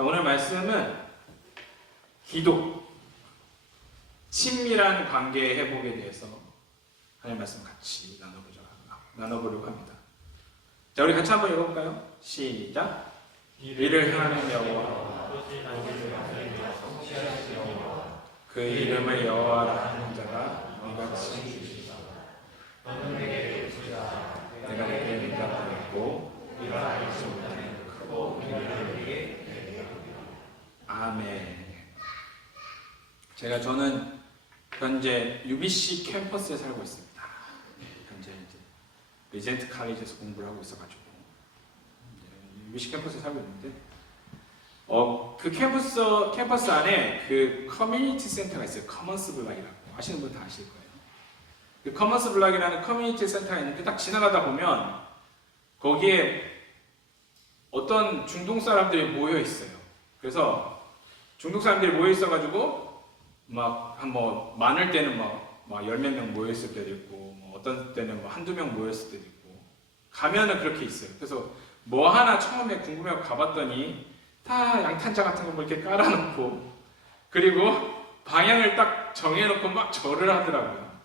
자, 오늘 말씀은 기도, 친밀한 관계 회복에 대해서 하나님 말씀 같이 나눠보려고 합니다. 자, 우리 같이 한번 읽어볼까요? 시작. 이를 향하는 여호와, 그 이름을 여호와라 하는 자가 이같이 주시다. 너는 내게 베푸자. 내가 내게 응답하겠고 네가 알지 못하는 크고 비밀을 내게 알게 하리라. 아멘. 저는 현재 UBC 캠퍼스에 살고 있습니다. 현재 이제 리젠트 칼리지에서 공부를 하고 있어가지고 UBC 캠퍼스에 살고 있는데, 그 캠퍼스 안에 그 커뮤니티 센터가 있어요. 커먼스 블락이라고 아시는 분 다 아실 거예요. 그 커먼스 블락이라는 커뮤니티 센터가 있는데 딱 지나가다 보면 거기에 어떤 중동 사람들이 모여 있어요. 그래서 중동 사람들이 모여 있어가지고 많을 때는 열 몇 명 모여 있을 때도 있고, 어떤 때는 한두 명 모여 있을 때도 있고, 가면은 그렇게 있어요. 그래서 뭐 하나 처음에 궁금해서 가봤더니 다 양탄자 같은 거 이렇게 깔아놓고, 그리고 방향을 딱 정해놓고 막 절을 하더라고요.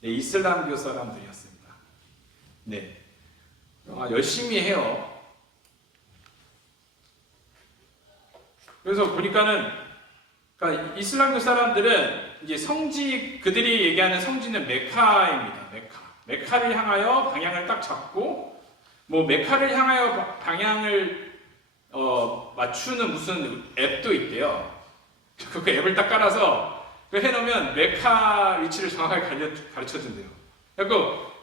네, 이슬람교 사람들이었습니다. 네, 열심히 해요. 그래서 보니까는, 그러니까 이슬람교 사람들은 이제 그들이 얘기하는 성지는 메카입니다. 메카를 향하여 방향을 딱 잡고, 메카를 향하여 방향을 맞추는 무슨 앱도 있대요. 그 앱을 딱 깔아서 해놓으면 메카 위치를 정확하게 가르쳐 준대요.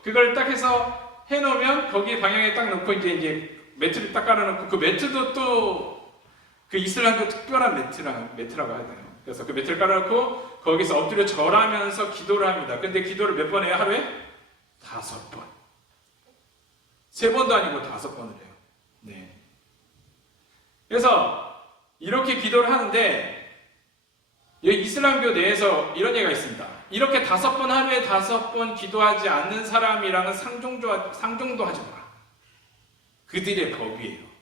그걸 딱 해서 해놓으면 거기 방향에 딱 놓고 이제 매트를 딱 깔아놓고, 그 매트도 또 그 이슬람교 특별한 매트라고 해야 되나요? 그래서 그 매트를 깔아놓고 거기서 엎드려 절하면서 기도를 합니다. 근데 기도를 몇 번 해요? 하루에? 5번. 3번도 아니고 5번을 해요. 네. 그래서 이렇게 기도를 하는데, 여기 이슬람교 내에서 이런 얘기가 있습니다. 이렇게 5번, 하루에 5번 기도하지 않는 사람이랑은 상종도 하지 마라. 그들의 법이에요.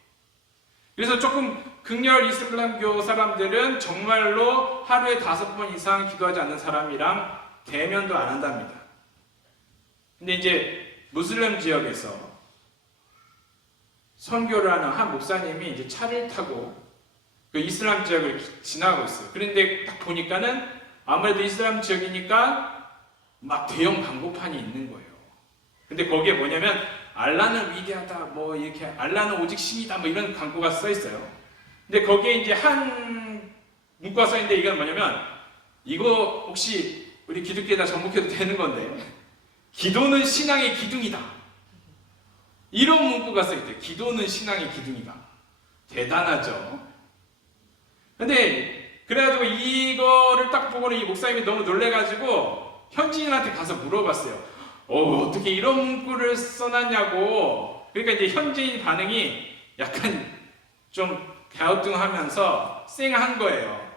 그래서 조금 극렬 이슬람교 사람들은 정말로 하루에 5번 이상 기도하지 않는 사람이랑 대면도 안 한답니다. 근데 이제 무슬림 지역에서 선교를 하는 한 목사님이 이제 차를 타고 그 이슬람 지역을 지나가고 있어요. 그런데 딱 보니까는 아무래도 이슬람 지역이니까 막 대형 광고판이 있는 거예요. 근데 거기에 뭐냐면 알라는 위대하다, 이렇게 알라는 오직 신이다, 이런 광고가 써 있어요. 근데 거기에 이제 한 문구가 써 있는데, 이건 뭐냐면, 이거 혹시 우리 기독교에다 접목해도 되는 건데, 기도는 신앙의 기둥이다, 이런 문구가 써 있대요. 기도는 신앙의 기둥이다. 대단하죠? 근데 그래가지고 이거를 딱 보고는 이 목사님이 너무 놀래가지고 현지인한테 가서 물어봤어요. 어떻게 이런 문구를 써놨냐고. 그러니까 이제 현지인 반응이 약간 좀 갸우뚱하면서 쌩한 거예요.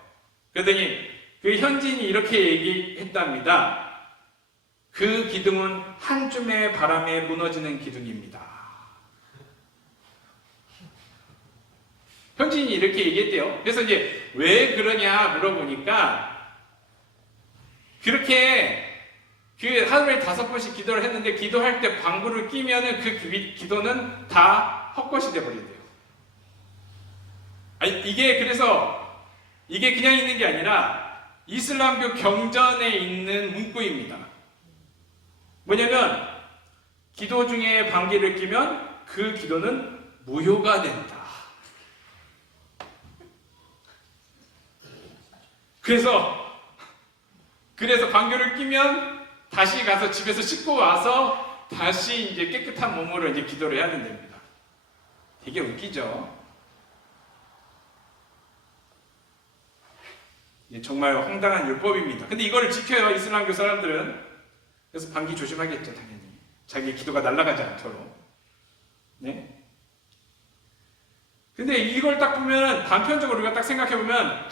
그랬더니 그 현지인이 이렇게 얘기했답니다. 그 기둥은 한 줌의 바람에 무너지는 기둥입니다. 현지인이 이렇게 얘기했대요. 그래서 이제 왜 그러냐 물어보니까, 그렇게 하루에 5번씩 기도를 했는데, 기도할 때 방구를 끼면은 그 기도는 다 헛것이 돼버린대요. 그래서 이게 그냥 있는 게 아니라 이슬람교 경전에 있는 문구입니다. 뭐냐면, 기도 중에 방귀를 끼면 그 기도는 무효가 된다. 그래서 방귀를 끼면 다시 가서 집에서 씻고 와서 다시 이제 깨끗한 몸으로 이제 기도를 해야 된답니다. 되게 웃기죠? 정말 황당한 율법입니다. 근데 이거를 지켜요, 이슬람교 사람들은. 그래서 방귀 조심하겠죠, 당연히. 자기 기도가 날아가지 않도록. 네? 근데 이걸 딱 보면, 단편적으로 우리가 딱 생각해보면,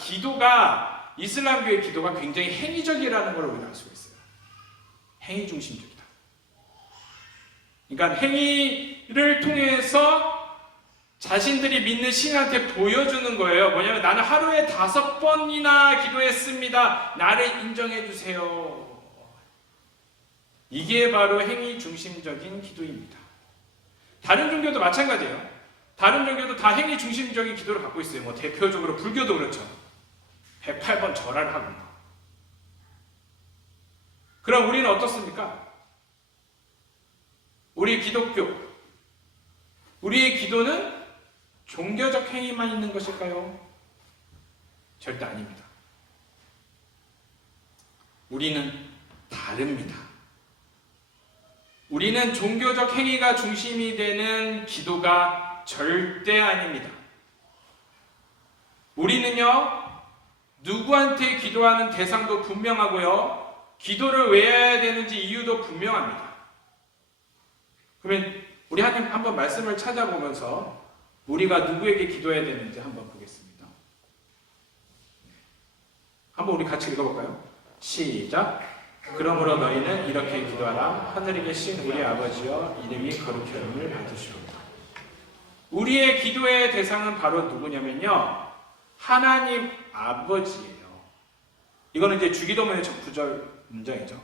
이슬람교의 기도가 굉장히 행위적이라는 걸 우리가 알 수가 있어요. 행위 중심적이다. 그러니까 행위를 통해서 자신들이 믿는 신한테 보여주는 거예요. 뭐냐면 나는 하루에 5번이나 기도했습니다. 나를 인정해 주세요. 이게 바로 행위 중심적인 기도입니다. 다른 종교도 마찬가지예요. 다른 종교도 다 행위 중심적인 기도를 갖고 있어요. 뭐 대표적으로 불교도 그렇죠. 108번 절하를 하고. 그럼 우리는 어떻습니까? 우리 기독교, 우리의 기도는 종교적 행위만 있는 것일까요? 절대 아닙니다. 우리는 다릅니다. 우리는 종교적 행위가 중심이 되는 기도가 절대 아닙니다. 우리는요, 누구한테 기도하는 대상도 분명하고요, 기도를 왜 해야 되는지 이유도 분명합니다. 그러면 우리 하나님 한번 말씀을 찾아보면서 우리가 누구에게 기도해야 되는지 한번 보겠습니다. 한번 우리 같이 읽어볼까요? 시작! 그러므로 너희는 이렇게 기도하라. 하늘에 계신 우리 아버지여 이름이 거룩히 여김을 받으시오다. 우리의 기도의 대상은 바로 누구냐면요, 하나님 아버지예요. 이거는 이제 주기도문의 첫 구절 문장이죠.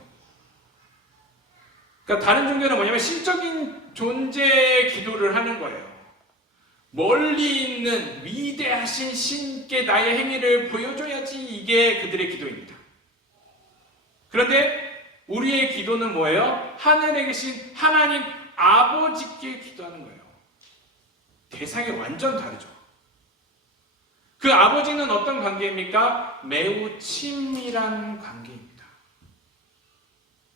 그러니까 다른 종교는 뭐냐면 신적인 존재의 기도를 하는 거예요. 멀리 있는 위대하신 신께 나의 행위를 보여줘야지, 이게 그들의 기도입니다. 그런데 우리의 기도는 뭐예요? 하늘에 계신 하나님 아버지께 기도하는 거예요. 대상이 완전 다르죠. 그 아버지는 어떤 관계입니까? 매우 친밀한 관계입니다.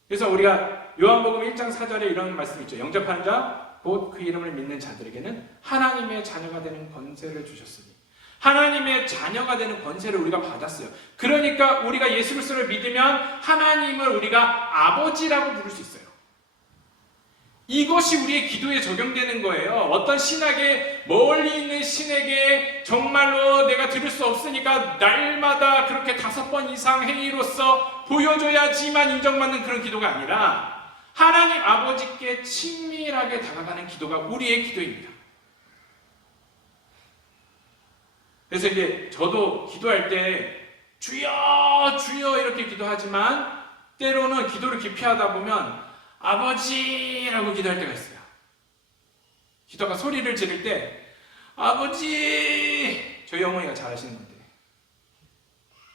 그래서 우리가 요한복음 1장 4절에 이런 말씀이 있죠. 영접하는 자 곧 그 이름을 믿는 자들에게는 하나님의 자녀가 되는 권세를 주셨으니, 하나님의 자녀가 되는 권세를 우리가 받았어요. 그러니까 우리가 예수 그리스도를 믿으면 하나님을 우리가 아버지라고 부를 수 있어요. 이것이 우리의 기도에 적용되는 거예요. 어떤 신에게, 멀리 있는 신에게 정말로 내가 들을 수 없으니까 날마다 그렇게 5번 이상 행위로서 보여줘야지만 인정받는 그런 기도가 아니라 하나님 아버지께 친밀하게 다가가는 기도가 우리의 기도입니다. 그래서 이제 저도 기도할 때 주여 주여 이렇게 기도하지만 때로는 기도를 기피하다 보면 아버지라고 기도할 때가 있어요. 기도가 소리를 지를 때 아버지, 저희 어머니가 잘하시는 건데,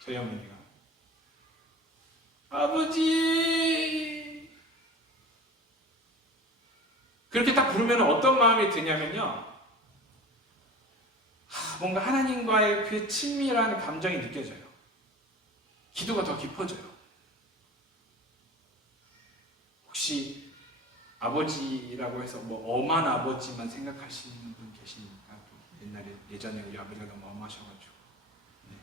저희 어머니가 아버지 그렇게 딱 부르면 어떤 마음이 드냐면요, 뭔가 하나님과의 그 친밀한 감정이 느껴져요. 기도가 더 깊어져요. 혹시 아버지라고 해서 뭐 엄한 아버지만 생각하시는 분 계십니까? 옛날에 예전에 우리 아버지가 너무 엄하셔가지고, 네.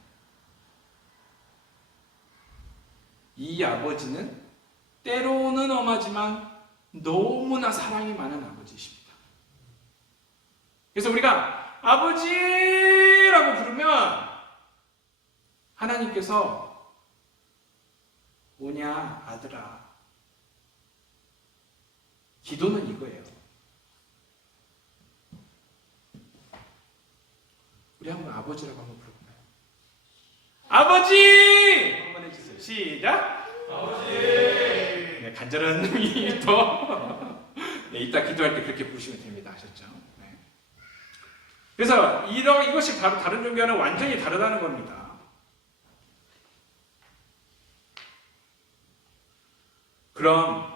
이 아버지는 때로는 엄하지만 너무나 사랑이 많은 아버지이십니다. 그래서 우리가 아버지라고 부르면 하나님께서 뭐냐 아들아, 기도는 이거예요. 우리 한번 아버지라고 한번 부르볼까요? 아버지! 한번 해주세요. 시작! 아버지! 네, 간절한 의미 더 네, 이따 기도할 때 그렇게 부르시면 됩니다. 아셨죠? 네. 그래서 이것이 바로 다른 종교와는 완전히 다르다는 겁니다. 그럼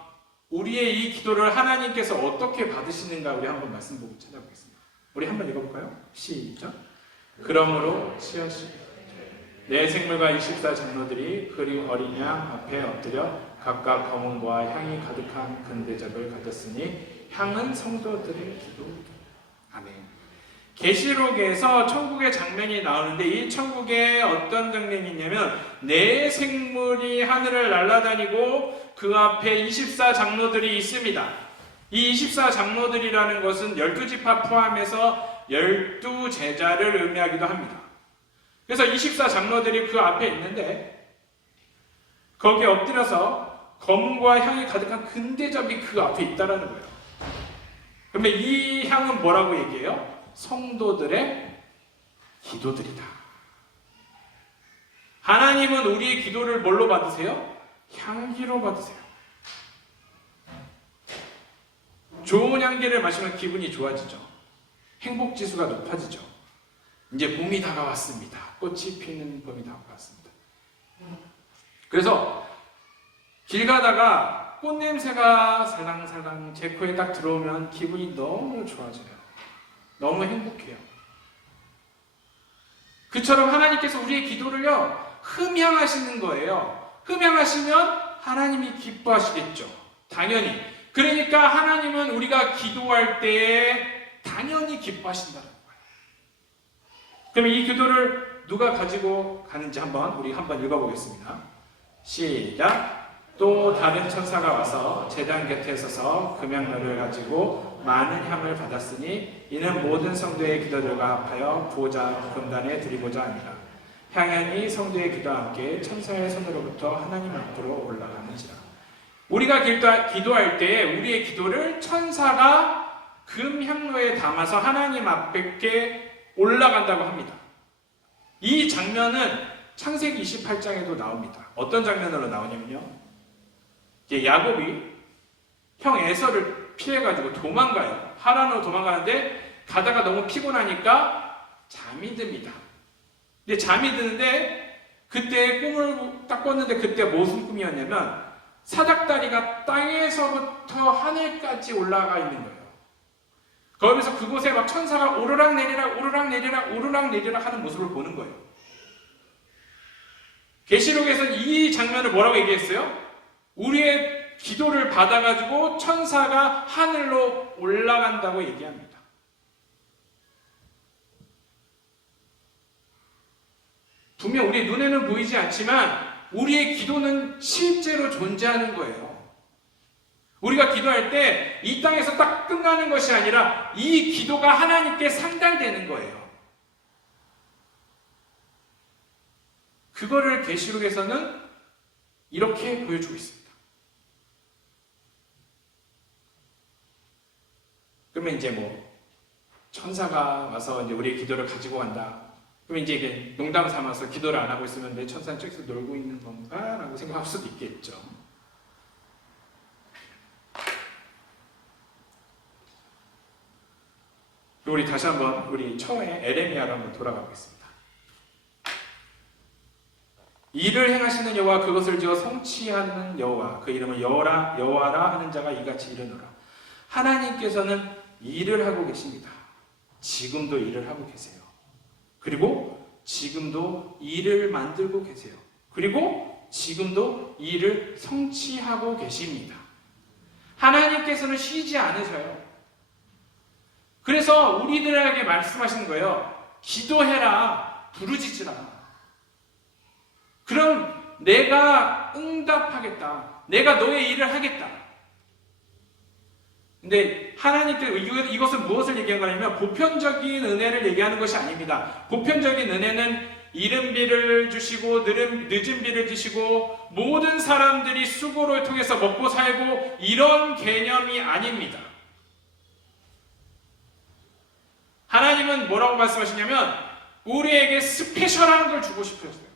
우리의 이 기도를 하나님께서 어떻게 받으시는가 우리 한번 말씀 보고 찾아보겠습니다. 우리 한번 읽어볼까요? 시작! 그러므로 치하시고 내 생물과 24장로들이 그리고 어린 양 앞에 엎드려 각각 검은과 향이 가득한 근대접을 가졌으니 향은 성도들의 기도. 아멘. 계시록에서 천국의 장면이 나오는데 이 천국에 어떤 장면이 있냐면 내 생물이 하늘을 날아다니고 그 앞에 24장로들이 있습니다. 이 24장로들이라는 것은 12지파 포함해서 12제자를 의미하기도 합니다. 그래서 24장로들이 그 앞에 있는데 거기에 엎드려서 검과 향이 가득한 근대접이 그 앞에 있다는 거예요. 그러면 이 향은 뭐라고 얘기해요? 성도들의 기도들이다. 하나님은 우리의 기도를 뭘로 받으세요? 향기로 받으세요. 좋은 향기를 마시면 기분이 좋아지죠. 행복지수가 높아지죠. 이제 봄이 다가왔습니다. 꽃이 피는 봄이 다가왔습니다. 그래서 길 가다가 꽃냄새가 살랑살랑 제 코에 딱 들어오면 기분이 너무 좋아져요. 너무 행복해요. 그처럼 하나님께서 우리의 기도를요, 흠향하시는 거예요. 흠향하시면 하나님이 기뻐하시겠죠. 당연히. 그러니까 하나님은 우리가 기도할 때에 당연히 기뻐하신다는 거예요. 그러면 이 기도를 누가 가지고 가는지 우리 한번 읽어보겠습니다. 시작. 또 다른 천사가 와서 제단 곁에 서서 금향로를 가지고 많은 향을 받았으니 이는 모든 성도의 기도들과 합하여 보호자 금단에 드리고자 합니다. 향연이 성도의 기도와 함께 천사의 손으로부터 하나님 앞으로 올라가는지라. 우리가 기도할 때 우리의 기도를 천사가 금향로에 담아서 하나님 앞에 올라간다고 합니다. 이 장면은 창세기 28장에도 나옵니다. 어떤 장면으로 나오냐면요, 야곱이 형 에서를 피해가지고 도망가요. 하란으로 도망가는데 가다가 너무 피곤하니까 잠이 듭니다. 근데 잠이 드는데 그때 꿈을 딱 꿨는데 그때 무슨 꿈이었냐면 사닥다리가 땅에서부터 하늘까지 올라가 있는 거예요. 거기서 그곳에 막 천사가 오르락 내리락 오르락 내리락 오르락 내리락 하는 모습을 보는 거예요. 계시록에서는 이 장면을 뭐라고 얘기했어요? 우리의 기도를 받아가지고 천사가 하늘로 올라간다고 얘기합니다. 분명 우리 눈에는 보이지 않지만 우리의 기도는 실제로 존재하는 거예요. 우리가 기도할 때 이 땅에서 딱 끝나는 것이 아니라 이 기도가 하나님께 상달되는 거예요. 그거를 계시록에서는 이렇게 보여주고 있습니다. 그러면 이제 천사가 와서 이제 우리의 기도를 가지고 간다. 그러면 이제 이게 농담 삼아서 기도를 안 하고 있으면 내 천사는 저기서 놀고 있는 건가? 라고 생각할 수도 있겠죠. 우리 다시 한번 우리 처음에 에레미야로 한번 돌아가 보겠습니다. 일을 행하시는 여호와 그것을 지어 성취하는 여호와 그 이름은 여호와라 하는 자가 이같이 이르노라. 하나님께서는 일을 하고 계십니다. 지금도 일을 하고 계세요. 그리고 지금도 일을 만들고 계세요. 그리고 지금도 일을 성취하고 계십니다. 하나님께서는 쉬지 않으셔요. 그래서 우리들에게 말씀하시는 거예요. 기도해라. 부르짖으라. 그럼 내가 응답하겠다. 내가 너의 일을 하겠다. 근데 하나님께서 이것은 무엇을 얘기한 거냐면 보편적인 은혜를 얘기하는 것이 아닙니다. 보편적인 은혜는 이른 비를 주시고 늦은 비를 주시고 모든 사람들이 수고를 통해서 먹고 살고 이런 개념이 아닙니다. 하나님은 뭐라고 말씀하시냐면 우리에게 스페셜한 걸 주고 싶으셨어요.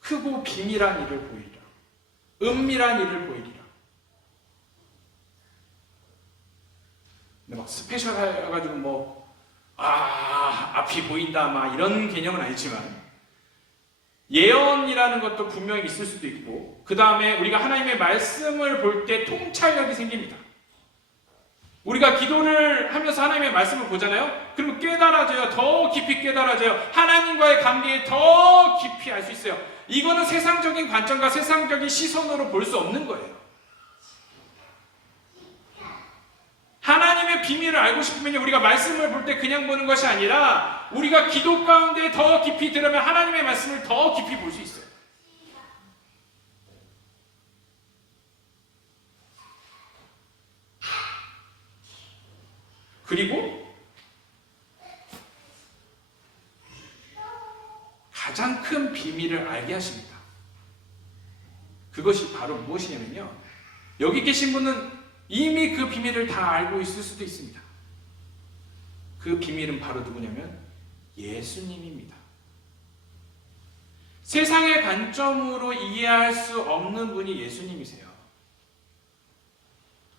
크고 비밀한 일을 보이리라. 은밀한 일을 보이리라. 근데 막 스페셜 해가지고 앞이 보인다 이런 개념은 아니지만 예언이라는 것도 분명히 있을 수도 있고 그 다음에 우리가 하나님의 말씀을 볼 때 통찰력이 생깁니다. 우리가 기도를 하면서 하나님의 말씀을 보잖아요. 그러면 깨달아져요. 더 깊이 깨달아져요. 하나님과의 관계에 더 깊이 알 수 있어요. 이거는 세상적인 관점과 세상적인 시선으로 볼 수 없는 거예요. 하나님의 비밀을 알고 싶으면 우리가 말씀을 볼 때 그냥 보는 것이 아니라 우리가 기도 가운데 더 깊이 들으면 하나님의 말씀을 더 깊이 볼 수 있어요. 그리고 가장 큰 비밀을 알게 하십니다. 그것이 바로 무엇이냐면요. 여기 계신 분은 이미 그 비밀을 다 알고 있을 수도 있습니다. 그 비밀은 바로 누구냐면 예수님입니다. 세상의 관점으로 이해할 수 없는 분이 예수님이세요.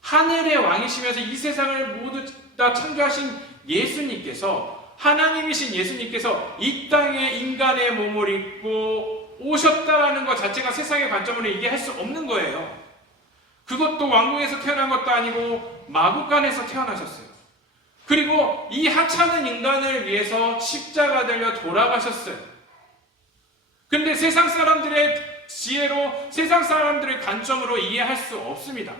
하늘의 왕이시면서 이 세상을 모두 다 창조하신 예수님께서, 하나님이신 예수님께서 이 땅에 인간의 몸을 입고 오셨다라는 것 자체가 세상의 관점으로 이해할 수 없는 거예요. 그것도 왕궁에서 태어난 것도 아니고 마구간에서 태어나셨어요. 그리고 이 하찮은 인간을 위해서 십자가 들려 돌아가셨어요. 근데 세상 사람들의 지혜로, 세상 사람들의 관점으로 이해할 수 없습니다.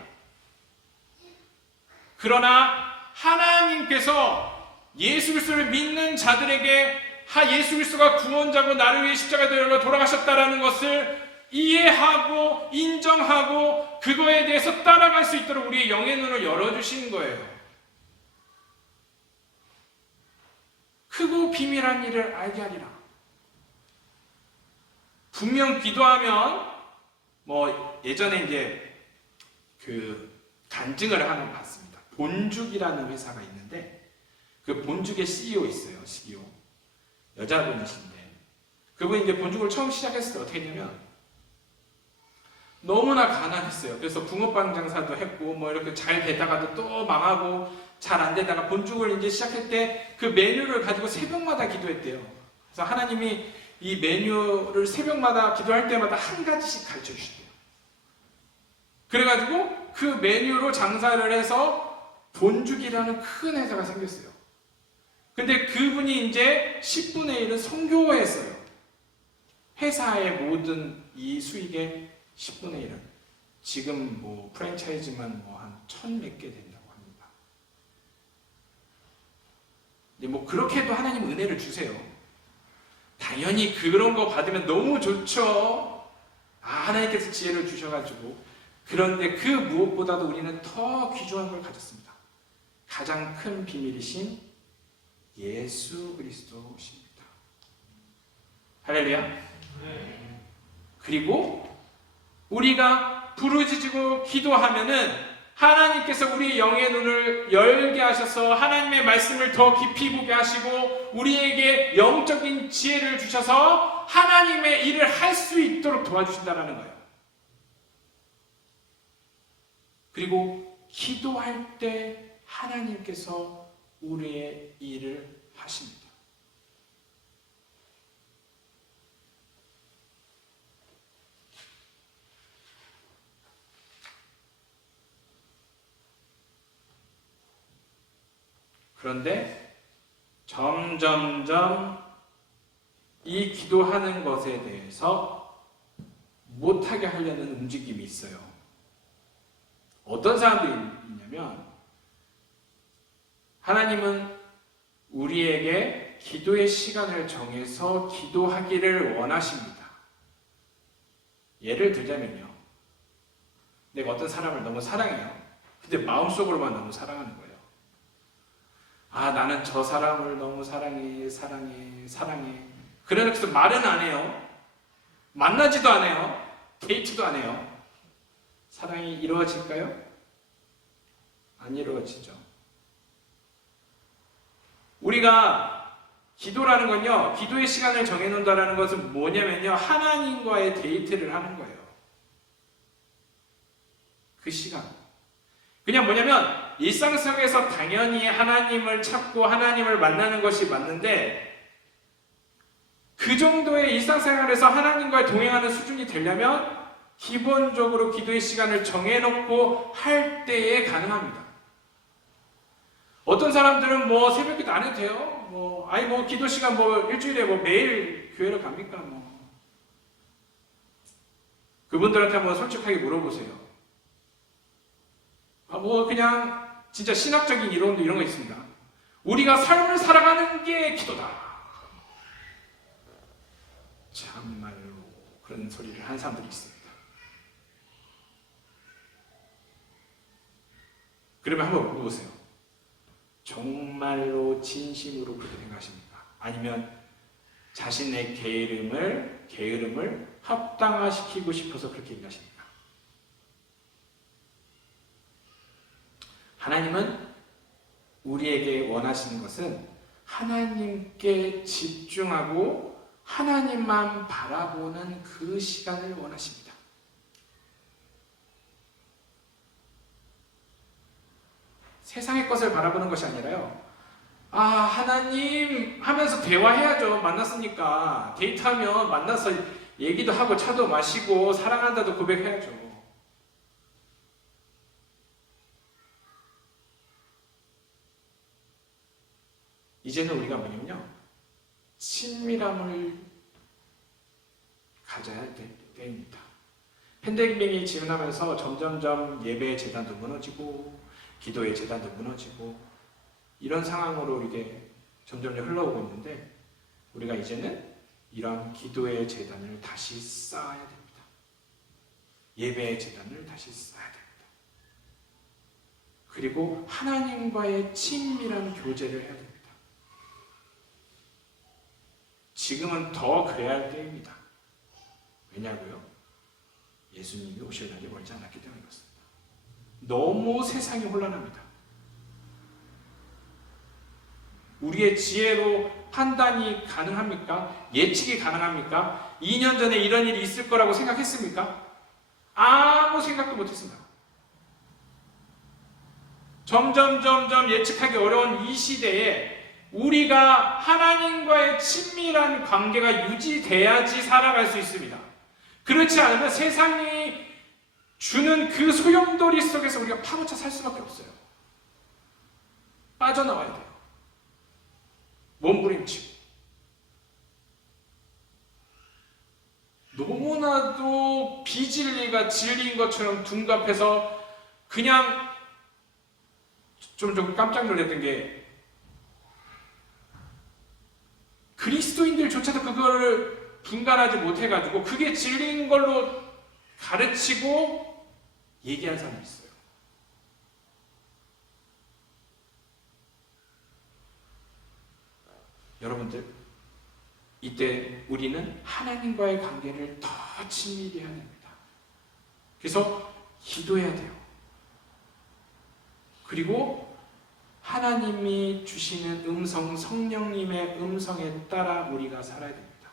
그러나 하나님께서 예수 그리스도를 믿는 자들에게 예수 그리스도가 구원자고 나를 위해 십자가에 달려 돌아가셨다라는 것을 이해하고 인정하고 그거에 대해서 따라갈 수 있도록 우리의 영의 눈을 열어주신 거예요. 크고 비밀한 일을 알게 하리라. 분명 기도하면 예전에 이제 그 간증을 하는 거 봤습니다. 본죽이라는 회사가 있는데 그 본죽의 CEO 있어요. CEO 여자분이신데 그분이 이제 본죽을 처음 시작했을 때 어떻게 했냐면 너무나 가난했어요. 그래서 붕어빵 장사도 했고 이렇게 잘 되다가도 또 망하고 잘 안 되다가 본죽을 이제 시작할 때 그 메뉴를 가지고 새벽마다 기도했대요. 그래서 하나님이 이 메뉴를 새벽마다 기도할 때마다 한 가지씩 가르쳐 주시대요. 그래가지고 그 메뉴로 장사를 해서 본죽이라는 큰 회사가 생겼어요. 근데 그분이 이제 10분의 1은 선교했어요. 회사의 모든 이 수익의 10분의 1은 지금 프랜차이즈만 한 1000몇 개 된다고 합니다. 근데 그렇게 해도 하나님 은혜를 주세요. 당연히 그런 거 받으면 너무 좋죠. 하나님께서 지혜를 주셔가지고. 그런데 그 무엇보다도 우리는 더 귀중한 걸 가졌습니다. 가장 큰 비밀이신 예수 그리스도십니다. 할렐루야. 네. 그리고 우리가 부르짖고 기도하면은 하나님께서 우리의 영의 눈을 열게 하셔서 하나님의 말씀을 더 깊이 보게 하시고 우리에게 영적인 지혜를 주셔서 하나님의 일을 할 수 있도록 도와주신다는 거예요. 그리고 기도할 때 하나님께서 우리의 일을 하십니다. 그런데 점점점 이 기도하는 것에 대해서 못하게 하려는 움직임이 있어요. 어떤 사람들이 있냐면 하나님은 우리에게 기도의 시간을 정해서 기도하기를 원하십니다. 예를 들자면요. 내가 어떤 사람을 너무 사랑해요. 근데 마음속으로만 너무 사랑하는 거예요. 나는 저 사람을 너무 사랑해. 그래서 말은 안 해요. 만나지도 안 해요. 데이트도 안 해요. 사랑이 이루어질까요? 안 이루어지죠. 우리가 기도라는 건요, 기도의 시간을 정해놓는다는 것은 뭐냐면요, 하나님과의 데이트를 하는 거예요. 그 시간. 그냥 뭐냐면 일상 속에서 당연히 하나님을 찾고 하나님을 만나는 것이 맞는데 그 정도의 일상생활에서 하나님과 동행하는 수준이 되려면 기본적으로 기도의 시간을 정해놓고 할 때에 가능합니다. 어떤 사람들은 새벽기도 안 해도 돼요. 기도 시간 일주일에 매일 교회를 갑니까? 그분들한테 솔직하게 물어보세요. 그냥 진짜 신학적인 이론도 이런 거 있습니다. 우리가 삶을 살아가는 게 기도다. 참말로 그런 소리를 하는 사람들이 있습니다. 그러면 한번 물어보세요. 정말로 진심으로 그렇게 생각하십니까? 아니면 자신의 게으름을 합당화시키고 싶어서 그렇게 얘기하십니까? 하나님은 우리에게 원하시는 것은 하나님께 집중하고 하나님만 바라보는 그 시간을 원하십니다. 세상의 것을 바라보는 것이 아니라요. 하나님 하면서 대화해야죠. 만났으니까. 데이트하면 만나서 얘기도 하고 차도 마시고 사랑한다도 고백해야죠. 이제는 우리가 뭐냐면요. 친밀함을 가져야 할 때입니다. 팬데믹이 지나면서 점점점 예배의 재단도 무너지고 기도의 재단도 무너지고 이런 상황으로 이게 점점 흘러오고 있는데 우리가 이제는 이런 기도의 재단을 다시 쌓아야 됩니다. 예배의 재단을 다시 쌓아야 됩니다. 그리고 하나님과의 친밀한 교제를 해야 됩니다. 지금은 더 그래야 할 때입니다. 왜냐고요? 예수님이 오실 날이 멀지 않았기 때문에 그렇습니다. 너무 세상이 혼란합니다. 우리의 지혜로 판단이 가능합니까? 예측이 가능합니까? 2년 전에 이런 일이 있을 거라고 생각했습니까? 아무 생각도 못했습니다. 점점 예측하기 어려운 이 시대에 우리가 하나님과의 친밀한 관계가 유지돼야지 살아갈 수 있습니다. 그렇지 않으면 세상이 주는 그 소용돌이 속에서 우리가 파묻혀 살 수밖에 없어요. 빠져나와야 돼요. 몸부림치고. 너무나도 비진리가 진리인 것처럼 둔갑해서 그냥 좀 깜짝 놀랐던 게 그리스도인들조차도 그거를 분간하지 못해가지고 그게 진리인 걸로 가르치고 얘기하는 사람이 있어요. 여러분들, 이때 우리는 하나님과의 관계를 더 친밀히 해야 됩니다. 그래서 기도해야 돼요. 그리고 하나님이 주시는 음성, 성령님의 음성에 따라 우리가 살아야 됩니다.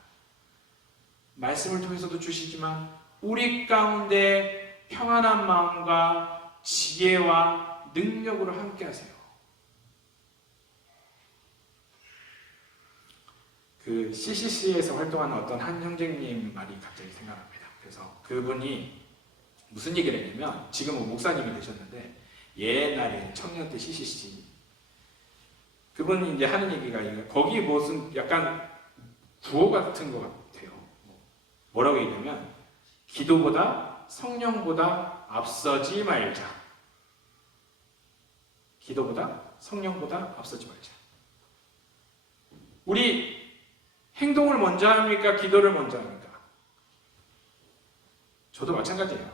말씀을 통해서도 주시지만 우리 가운데 평안한 마음과 지혜와 능력으로 함께 하세요. 그 CCC에서 활동하는 어떤 한 형제님 말이 갑자기 생각납니다. 그래서 그분이 무슨 얘기를 했냐면, 지금은 목사님이 되셨는데 옛날에 청년 때 CCC 그분이 이제 하는 얘기가 거기 무슨 약간 구호 같은 것 같아요. 뭐라고 얘기하면 기도보다 성령보다 앞서지 말자. 기도보다 성령보다 앞서지 말자. 우리 행동을 먼저 합니까? 기도를 먼저 합니까? 저도 마찬가지예요.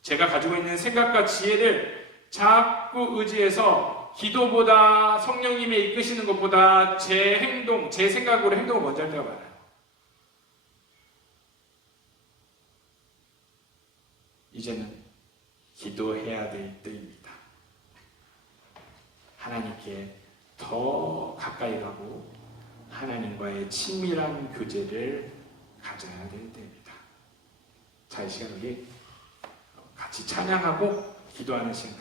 제가 가지고 있는 생각과 지혜를 자꾸 의지해서 기도보다 성령님의 이끄시는 것보다 제 행동, 제 생각으로 행동을 먼저 할 때가 많아요. 이제는 기도해야 될 때입니다. 하나님께 더 가까이 가고 하나님과의 친밀한 교제를 가져야 될 때입니다. 자, 이 시간 우리 같이 찬양하고 기도하는 시간